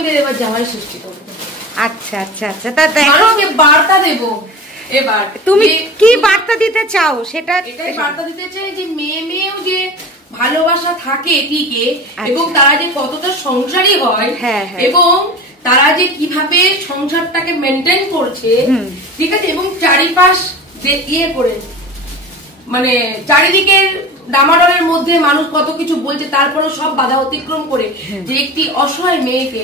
সমকামীদের এবার জামাই সৃষ্টি করবো। আচ্ছা আচ্ছা আচ্ছা, তা মানুষকে বার্তা দেব। এবার তুমি কি বার্তা দিতে চাও? সেটা এটাই বার্তা দিতে চাই যে মেয়েও যে ভালোবাসা থাকে টিকে, এবং তারা যে কতটা সংসারী হয়, এবং তারা যে কিভাবে সংসারটাকে মেনটেন করছে, ঠিক আছে, এবং চারিপাশ ইয়ে করে মানে চারিদিকের ডামাডোলের মধ্যে মানুষ কত কিছু বলছে, তারপরেও সব বাধা অতিক্রম করে যে একটি অসহায় মেয়েকে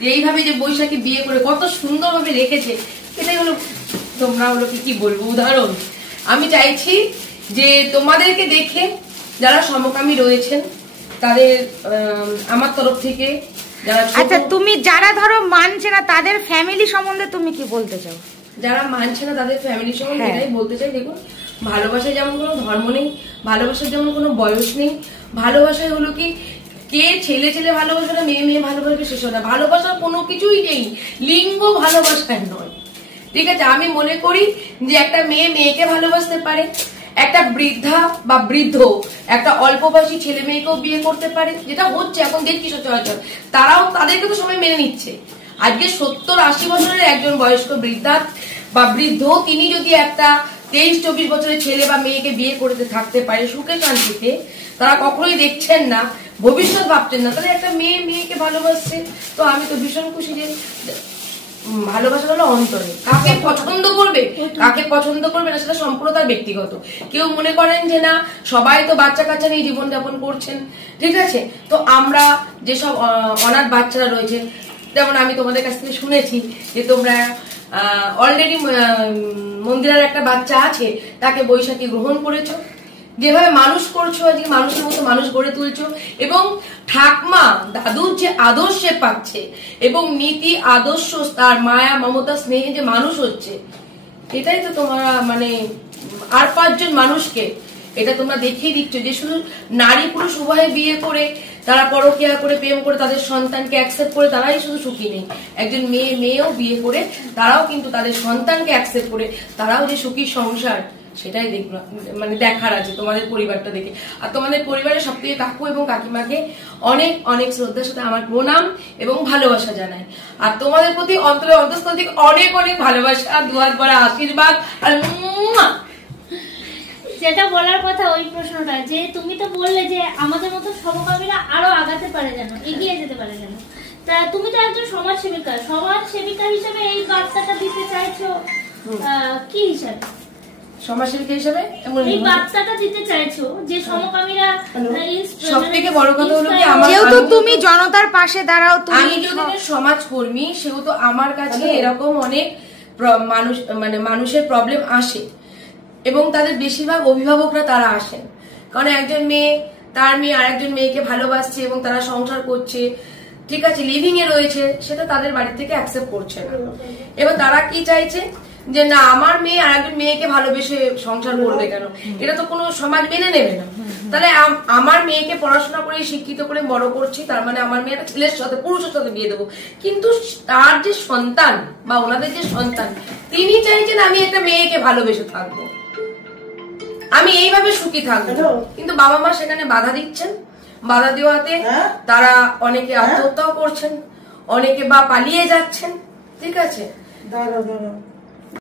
যে এইভাবে যে বৈশাখী বিয়ে করে কত সুন্দরভাবে রেখেছে, এটাই হলো তোমরা হলো কি বলবো উদাহরণ। আমি চাইছি যে তোমাদেরকে দেখে যারা সমকামী রয়েছেন তাদের আমার তরফ থেকে যারা, আচ্ছা তুমি যারা ধরো মানছে না তাদের ফ্যামিলি সম্বন্ধে তুমি কি বলতে চাও? যারা মানছে না তাদের ফ্যামিলি সম্বন্ধে এটাই বলতে চাই, দেখুন ভালোবাসায় যেমন কোনো ধর্ম নেই, ভালোবাসার যেমন কোনো বয়স নেই, ভালোবাসায় হলো কি কে ছেলে ছেলে ভালোবাসবে না, মেয়ে মেয়ে ভালোবাসবে সেসব না, ভালোবাসার কোনো কিছুই নেই, লিঙ্গ ভালোবাসায় নয়, ঠিক আছে। আমি মনে করি যে একটা মেয়ে মেয়েকে ভালোবাসতে পারে, একটা বৃদ্ধা বা বৃদ্ধ একটা অল্প বয়সী ছেলে মেয়েকেও বিয়ে করতে পারে, যেটা হচ্ছে এখন দেখছি সচরাচর, তারাও তাদেরকে তো সবাই মেনে নিচ্ছে। আজকে 70-80 বছরের একজন বয়স্ক বৃদ্ধা বা বৃদ্ধ তিনি যদি একটা 23-24 বছরের ছেলে বা মেয়েকে বিয়ে করতে থাকতে পারে সুখে শান্তিতে, তারা কখনোই দেখছেন না, ভবিষ্যৎ ভাবছেন না, তাহলে একটা মেয়ে মেয়েকে ভালোবাসছে, তো আমি তো ভীষণ খুশি। যে ভালোবাসা হলো অন্তরে, কাকে পছন্দ করবে কাকে পছন্দ করবে না সেটা সম্পূর্ণ তার ব্যক্তিগত। কেউ মনে করেন যে না সবাই তো বাচ্চা কাচ্চা নিয়ে জীবনযাপন করছেন, ঠিক আছে, তো আমরা যেসব অনাথ বাচ্চারা রয়েছে, যেমন আমি তোমাদের কাছ থেকে শুনেছি যে তোমরা অলরেডি মন্দিরের একটা বাচ্চা আছে তাকে বৈশাখী গ্রহণ করেছো, যেভাবে মানুষ করছো, আজকে মানুষের মতো মানুষ গড়ে তুলছো, এবং ঠাকমা দাদুর যে আদর্শে পাচ্ছে এবং নীতি আদর্শ তার মায়া মমতা স্নেহে যে মানুষ হচ্ছে, এটাই তো তোমরা মানে আর 5 জন মানুষকে এটা তোমরা দেখিয়ে দিচ্ছ যে শুধু নারী পুরুষ উভয়ে বিয়ে করে তারা পরকীয়া করে প্রেম করে তাদের সন্তানকে অ্যাকসেপ্ট করে তারাই শুধু সুখী নেই, একজন মেয়েও বিয়ে করে তারাও কিন্তু তাদের সন্তানকে অ্যাকসেপ্ট করে তারাও যে সুখী সংসার, সেটাই দেখলাম মানে দেখার আছে তোমাদের পরিবারটা দেখে। আর তোমাদের পরিবারের সবথেকে কাকু এবং কাকিমাকে অনেক অনেক শ্রদ্ধার সাথে আমার প্রণাম এবং ভালোবাসা জানাই, আর তোমাদের প্রতি অন্তরের অন্তঃস্থল থেকে অনেক অনেক ভালোবাসা, দুহাত ভরা আশীর্বাদ। আর যেটা বলার কথা ওই প্রশ্নটা, যে তুমি তো বললে যে আমাদের মতো সমকামীরা আরো আগাতে পারে যেন, এগিয়ে যেতে পারে যেন, তা তুমি তো একজন সমাজসেবিকা হিসেবে এই বার্তাটা দিতে চাইছো কি হিসাবে? সমাজসেবিকা হিসেবে এই বার্তাটা দিতে চাইছো যে সমকামীরা, সবথেকে বড় কথা হলো কি যেহেতু তুমি জনতার পাশে দাঁড়াও, আমি যদি সমাজকর্মী, সেহেতু আমার কাছে এরকম অনেক মানুষ মানে মানুষের প্রবলেম আসে, এবং তাদের বেশিরভাগ অভিভাবকরা তারা আসেন, কারণ একজন মেয়ে তার মেয়ে আরেকজন মেয়েকে ভালোবাসছে এবং তারা সংসার করছে, ঠিক আছে, লিভিং এ রয়েছে, সেটা তাদের বাড়ি থেকে অ্যাকসেপ্ট করছে না, এবার তারা কি চাইছে যে না আমার মেয়ে আরেকজন মেয়েকে ভালোবেসে সংসার করবে কেন, এটা তো কোনো সমাজ মেনে নেবে না। তাহলে আমার মেয়েকে পড়াশোনা করে শিক্ষিত করে বড় করছি, তার মানে আমার মেয়ে একটা ছেলের সাথে পুরুষের সাথে বিয়ে দেবো, কিন্তু তার যে সন্তান বা ওনাদের যে সন্তান তিনি চাইছেন আমি একটা মেয়েকে ভালোবেসে থাকবো, আমি এইভাবে সুখী থাকবো, কিন্তু বাবা মা সেখানে বাধা দিচ্ছেন, বাধা দেওয়াতে তারা অনেকে আত্মহত্যাও করছেন, অনেকে বা পালিয়ে যাচ্ছেন, ঠিক আছে।